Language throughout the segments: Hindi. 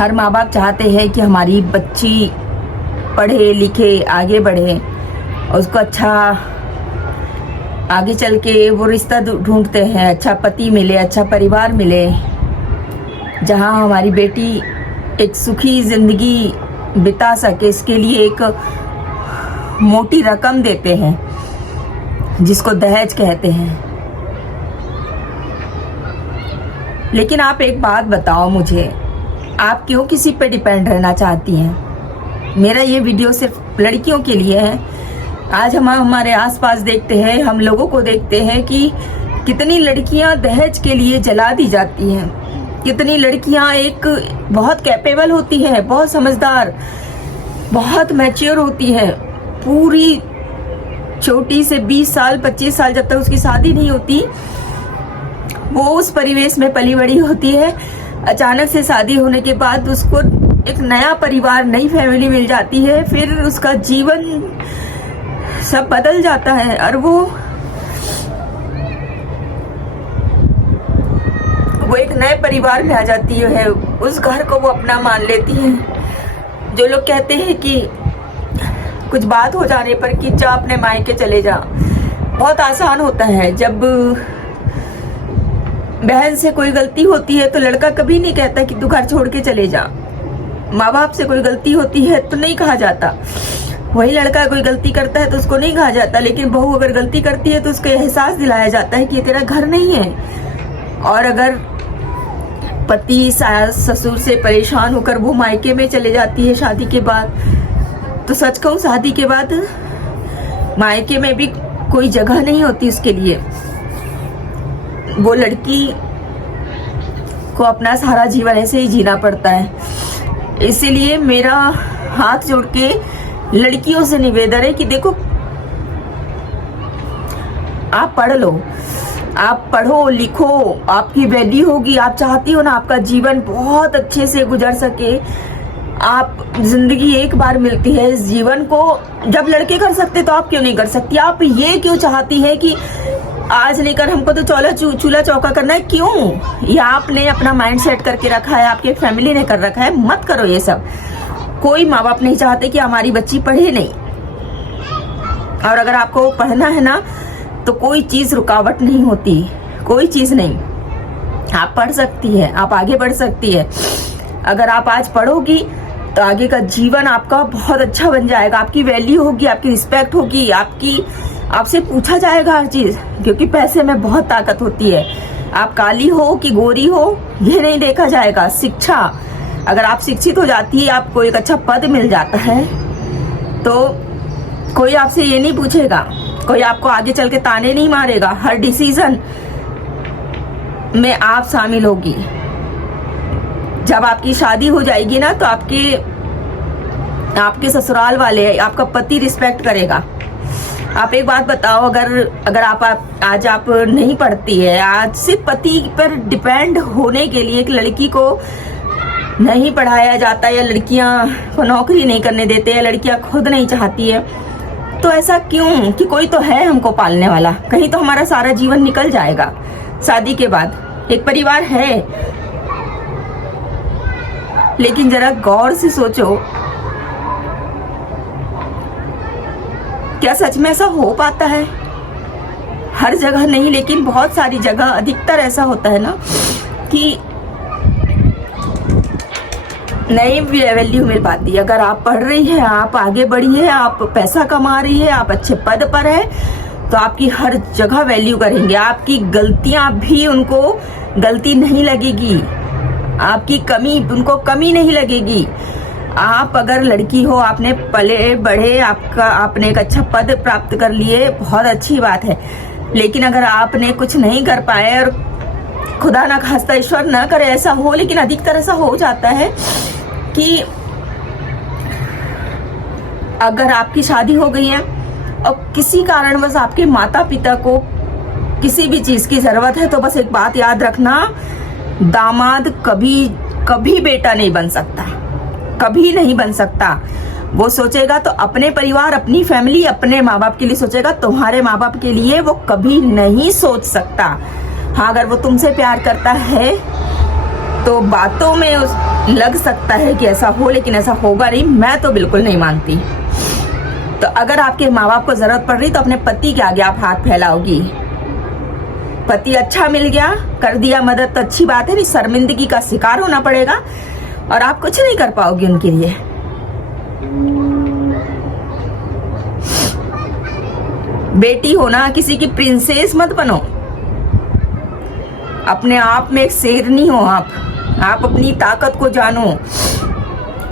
हर माँ बाप चाहते हैं कि हमारी बच्ची पढ़े लिखे आगे बढ़े, उसको अच्छा आगे चल के वो रिश्ता ढूंढते हैं, अच्छा पति मिले, अच्छा परिवार मिले, जहाँ हमारी बेटी एक सुखी जिंदगी बिता सके। इसके लिए एक मोटी रकम देते हैं जिसको दहेज कहते हैं। लेकिन आप एक बात बताओ मुझे, आप क्यों किसी पे डिपेंड रहना चाहती हैं? मेरा ये वीडियो सिर्फ लड़कियों के लिए है। आज हम हमारे आसपास देखते हैं, हम लोगों को देखते हैं कि कितनी लड़कियां दहेज के लिए जला दी जाती हैं। कितनी लड़कियां एक बहुत कैपेबल होती हैं, बहुत समझदार, बहुत मैच्योर होती हैं, पूरी छोटी से 20 साल 25 साल जब तक उसकी शादी नहीं होती वो उस परिवेश में पली बड़ी होती है। अचानक से शादी होने के बाद उसको एक नया परिवार, नई फैमिली मिल जाती है, फिर उसका जीवन सब बदल जाता है और वो एक नए परिवार में आ जाती है। उस घर को वो अपना मान लेती है। जो लोग कहते हैं कि कुछ बात हो जाने पर कि जा अपने मायके चले जा, बहुत आसान होता है। जब बहन से कोई गलती होती है तो लड़का कभी नहीं कहता कि तू घर छोड़ के चले जा। माँ बाप से कोई गलती होती है तो नहीं कहा जाता। वही लड़का कोई गलती करता है तो उसको नहीं कहा जाता। लेकिन बहू अगर गलती करती है तो उसको एहसास दिलाया जाता है कि ये तेरा घर नहीं है। और अगर पति सास ससुर से परेशान होकर वो मायके में चले जाती है शादी के बाद, तो सच कहूं शादी के बाद मायके में भी कोई जगह नहीं होती उसके लिए। वो लड़की को अपना सारा जीवन ऐसे ही जीना पड़ता है। इसीलिए मेरा हाथ जोड़ के लड़कियों से निवेदन है कि देखो, आप पढ़ लो, आप पढ़ो लिखो, आपकी वैल्यू होगी। आप चाहती हो ना आपका जीवन बहुत अच्छे से गुजर सके। आप जिंदगी एक बार मिलती है, इस जीवन को जब लड़के कर सकते तो आप क्यों नहीं कर सकती? आप ये क्यों चाहती है कि आज नहीं कर हमको तो चूल्हा चौका करना है? क्यों? ये आपने अपना माइंड सेट करके रखा है, आपके फैमिली ने कर रखा है। मत करो ये सब। कोई माँ बाप नहीं चाहते कि हमारी बच्ची पढ़े नहीं। और अगर आपको पढ़ना है ना तो कोई चीज रुकावट नहीं होती, कोई चीज नहीं। आप पढ़ सकती है, आप आगे बढ़ सकती है। अगर आप आज पढ़ोगी तो आगे का जीवन आपका बहुत अच्छा बन जाएगा। आपकी वैल्यू होगी, आपकी रिस्पेक्ट होगी, आपसे पूछा जाएगा हर चीज, क्योंकि पैसे में बहुत ताकत होती है। आप काली हो कि गोरी हो ये नहीं देखा जाएगा। शिक्षा, अगर आप शिक्षित हो जाती है, आपको एक अच्छा पद मिल जाता है तो कोई आपसे ये नहीं पूछेगा, कोई आपको आगे चल के ताने नहीं मारेगा। हर डिसीजन में आप शामिल होगी। जब आपकी शादी हो जाएगी ना तो आपके ससुराल वाले, आपका पति रिस्पेक्ट करेगा। आप एक बात बताओ, अगर आप आज आप नहीं पढ़ती है, आज सिर्फ पति पर डिपेंड होने के लिए एक लड़की को नहीं पढ़ाया जाता, या लड़कियां को नौकरी नहीं करने देते, या लड़कियां खुद नहीं चाहती है, तो ऐसा क्यों? कि कोई तो है हमको पालने वाला। कहीं तो हमारा सारा जीवन निकल जाएगा शादी के बाद, एक परिवार है। लेकिन जरा गौर से सोचो, क्या सच में ऐसा हो पाता है? हर जगह नहीं, लेकिन बहुत सारी जगह, अधिकतर ऐसा होता है ना कि नहीं वैल्यू मिल पाती। अगर आप पढ़ रही है, आप आगे बढ़ी है, आप पैसा कमा रही है, आप अच्छे पद पर है, तो आपकी हर जगह वैल्यू करेंगे। आपकी गलतियां भी उनको गलती नहीं लगेगी, आपकी कमी उनको कमी नहीं लगेगी। आप अगर लड़की हो, आपने पले बढ़े, आपने एक अच्छा पद प्राप्त कर लिए, बहुत अच्छी बात है। लेकिन अगर आपने कुछ नहीं कर पाए, और खुदा ना खास्ता ईश्वर ना करे ऐसा हो, लेकिन अधिकतर ऐसा हो जाता है कि अगर आपकी शादी हो गई है और किसी कारणवश आपके माता पिता को किसी भी चीज की जरूरत है, तो बस एक बात याद रखना, दामाद कभी बेटा नहीं बन सकता, कभी नहीं बन सकता। वो सोचेगा तो अपने परिवार, अपनी फैमिली, अपने माँ बाप के लिए सोचेगा, तुम्हारे माँ बाप के लिए वो कभी नहीं सोच सकता। हाँ, अगर वो तुमसे प्यार करता है तो बातों में लग सकता है कि ऐसा हो, लेकिन ऐसा होगा नहीं। मैं तो बिल्कुल नहीं मानती। तो अगर आपके माँ बाप को जरूरत पड़ रही तो अपने पति के आगे आप हाथ फैलाओगी। पति अच्छा मिल गया, कर दिया मदद तो अच्छी बात है, नहीं शर्मिंदगी का शिकार होना पड़ेगा और आप कुछ नहीं कर पाओगे उनके लिए। बेटी हो ना, किसी की प्रिंसेस मत बनो। अपने आप में एक शेरनी हो आप अपनी ताकत को जानो।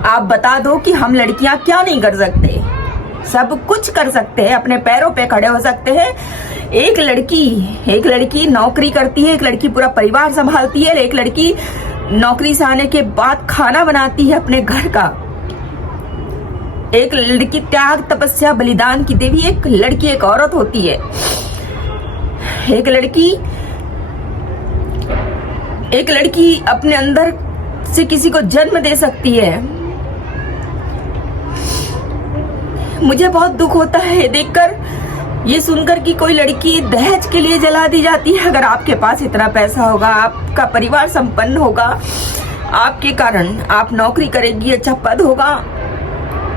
आप बता दो कि हम लड़कियां क्या नहीं कर सकते, सब कुछ कर सकते हैं, अपने पैरों पे खड़े हो सकते हैं। एक लड़की नौकरी करती है, एक लड़की पूरा परिवार संभालती है, एक लड़की नौकरी से आने के बाद खाना बनाती है अपने घर का। एक लड़की त्याग तपस्या बलिदान की देवी, एक लड़की एक औरत होती है। एक लड़की अपने अंदर से किसी को जन्म दे सकती है। मुझे बहुत दुख होता है देखकर, ये सुनकर कि कोई लड़की दहेज के लिए जला दी जाती है। अगर आपके पास इतना पैसा होगा, आपका परिवार संपन्न होगा, आपके कारण आप नौकरी करेगी, अच्छा पद होगा,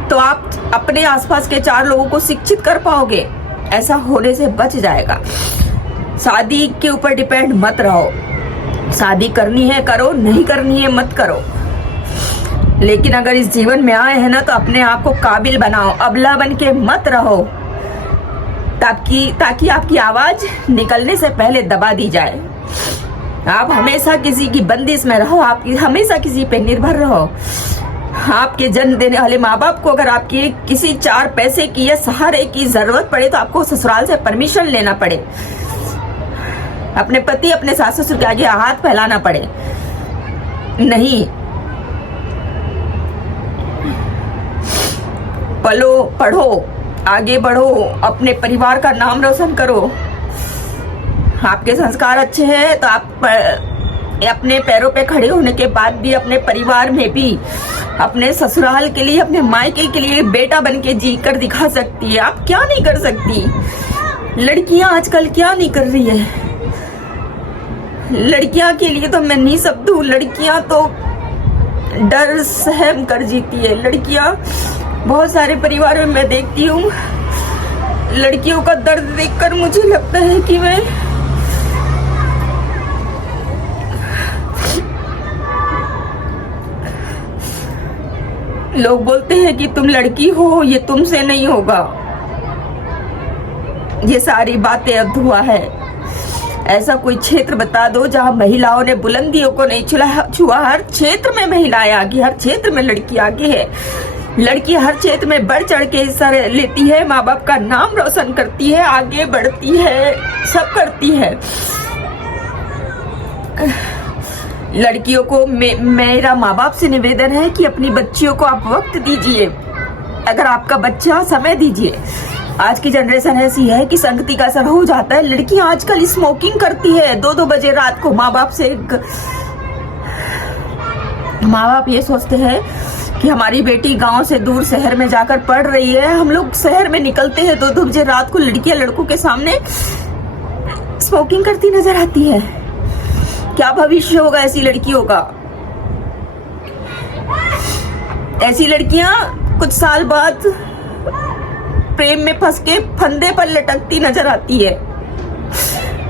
तो आप अपने आसपास के 4 लोगों को शिक्षित कर पाओगे। ऐसा होने से बच जाएगा। शादी के ऊपर डिपेंड मत रहो। शादी करनी है करो, नहीं करनी है मत करो। लेकिन अगर इस जीवन में आए हैं ना, तो अपने आप को काबिल बनाओ, अबला बन के मत रहो, ताकि आपकी आवाज निकलने से पहले दबा दी जाए। आप हमेशा किसी की बंदिश में रहो, आप हमेशा किसी पे निर्भर रहो। आपके जन्म देने वाले माँ बाप को अगर आपकी किसी 4 पैसे की या सहारे की जरूरत पड़े तो आपको ससुराल से परमिशन लेना पड़े, अपने पति अपने सास ससुर के आगे हाथ फैलाना पड़े, नहीं। पलो, पढ़ो, आगे बढ़ो, अपने परिवार का नाम रोशन करो। आपके संस्कार अच्छे हैं तो आप अपने पैरों पे खड़े होने के बाद भी अपने परिवार में भी, अपने ससुराल के लिए, अपने मायके के लिए बेटा बन के जी कर दिखा सकती है। आप क्या नहीं कर सकती? लड़कियां आजकल क्या नहीं कर रही है? लड़कियां के लिए तो मैं नहीं शब्द हूँ। लड़कियां तो डर सहम कर जीती है। लड़कियां, बहुत सारे परिवार में मैं देखती हूँ, लड़कियों का दर्द देखकर मुझे लगता है कि मैं लोग बोलते हैं कि तुम लड़की हो, ये तुमसे नहीं होगा। ये सारी बातें अधूरा है। ऐसा कोई क्षेत्र बता दो जहां महिलाओं ने बुलंदियों को नहीं छुआ। हर क्षेत्र में महिलाएं आगे, हर क्षेत्र में लड़की आगे है। लड़की हर क्षेत्र में बढ़ चढ़ के हिस्सा लेती है, माँ बाप का नाम रोशन करती है, आगे बढ़ती है, सब करती है। लड़कियों को मेरा माँ बाप से निवेदन है कि अपनी बच्चियों को आप वक्त दीजिए। अगर आपका बच्चा, समय दीजिए। आज की जनरेशन ऐसी है कि संगति का असर हो जाता है। लड़कियां आजकल स्मोकिंग करती है 2-2 बजे रात को। माँ बाप ये सोचते हैं कि हमारी बेटी गांव से दूर शहर में जाकर पढ़ रही है। हम लोग शहर में निकलते हैं 2-2 बजे रात को, लड़कियां लड़कों के सामने स्मोकिंग करती नजर आती है। क्या भविष्य होगा ऐसी लड़कियों का? ऐसी लड़कियां कुछ साल बाद प्रेम में फंस के फंदे पर लटकती नजर आती है।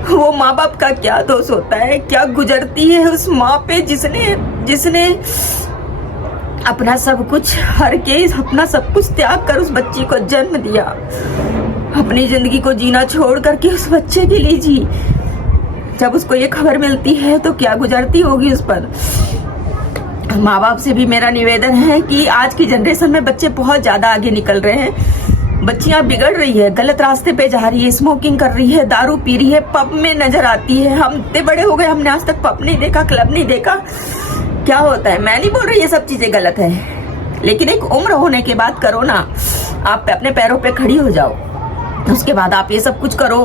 वो माँ बाप का क्या दोष होता है? क्या गुजरती है उस माँ पे जिसने अपना सब कुछ हर के, अपना सब कुछ त्याग कर उस बच्ची को जन्म दिया, अपनी जिंदगी को जीना छोड़ करके उस बच्चे के लिए जी। जब उसको ये खबर मिलती है तो क्या गुजरती होगी उस पर। माँ बाप से भी मेरा निवेदन है कि आज की जनरेशन में बच्चे बहुत ज्यादा आगे निकल रहे हैं। बच्चियां बिगड़ रही है, गलत रास्ते पे जा रही है, स्मोकिंग कर रही है, दारू पी रही है, पब में नजर आती है। हम इतने बड़े हो गए, हमने आज तक पब नहीं देखा, क्लब नहीं देखा। क्या होता है? मैं नहीं बोल रही ये सब चीजें गलत है, लेकिन एक उम्र होने के बाद करो ना। आप अपने पैरों पे खड़ी हो जाओ, उसके बाद आप ये सब कुछ करो।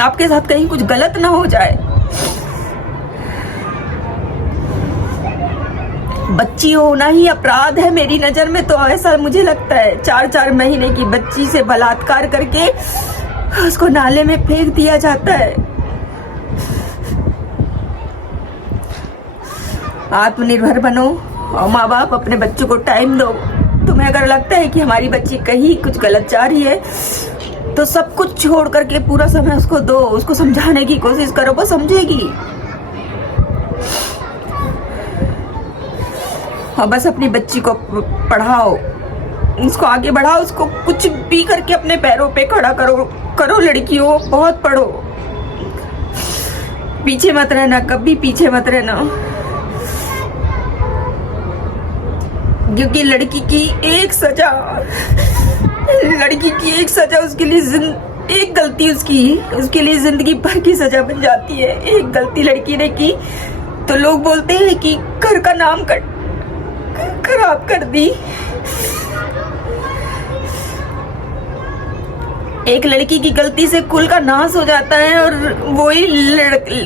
आपके साथ कहीं कुछ गलत ना हो जाए। बच्ची होना ही अपराध है मेरी नजर में, तो ऐसा मुझे लगता है। 4-4 महीने की बच्ची से बलात्कार करके उसको नाले में फेंक दिया जाता है। आत्मनिर्भर बनो और माँ बाप अपने बच्चों को टाइम दो। तुम्हें अगर लगता है कि हमारी बच्ची कहीं कुछ गलत जा रही है तो सब कुछ छोड़ करके पूरा समय उसको दो, उसको समझाने की कोशिश करो, वो समझेगी। और बस अपनी बच्ची को पढ़ाओ, उसको आगे बढ़ाओ, उसको कुछ भी करके अपने पैरों पे खड़ा करो लड़कियों, बहुत पढ़ो, पीछे मत रहना, कभी पीछे मत रहना। क्योंकि लड़की की एक सजा उसके लिए एक गलती उसके लिए जिंदगी भर की सजा बन जाती है। एक गलती लड़की ने की तो लोग बोलते हैं कि घर का नाम खराब कर दी। एक लड़की की गलती से कुल का नाश हो जाता है और वही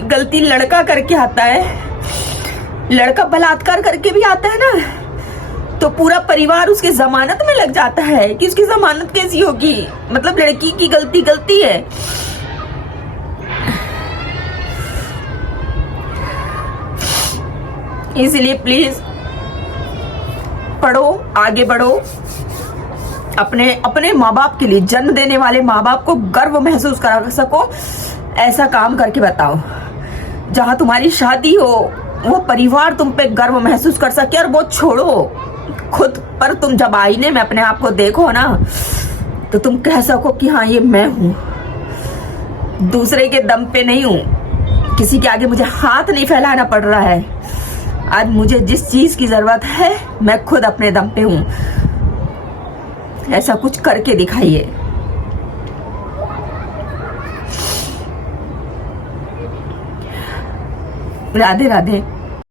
गलती लड़का करके आता है, लड़का बलात्कार करके भी आता है ना, तो पूरा परिवार उसके जमानत में लग जाता है कि उसकी जमानत कैसी होगी। मतलब लड़की की गलती है। इसलिए प्लीज पढ़ो, आगे बढ़ो, अपने माँ बाप के लिए, जन्म देने वाले माँ बाप को गर्व महसूस करा सको, ऐसा काम करके बताओ। जहां तुम्हारी शादी हो वो परिवार तुम पे गर्व महसूस कर सके। और वो छोड़ो, खुद पर तुम जब आईने में अपने आप को देखो ना तो तुम कह सको कि हाँ ये मैं हूं, दूसरे के दम पे नहीं हूं, किसी के आगे मुझे हाथ नहीं फैलाना पड़ रहा है। आज मुझे जिस चीज की जरूरत है मैं खुद अपने दम पे हूं। ऐसा कुछ करके दिखाइए। राधे राधे।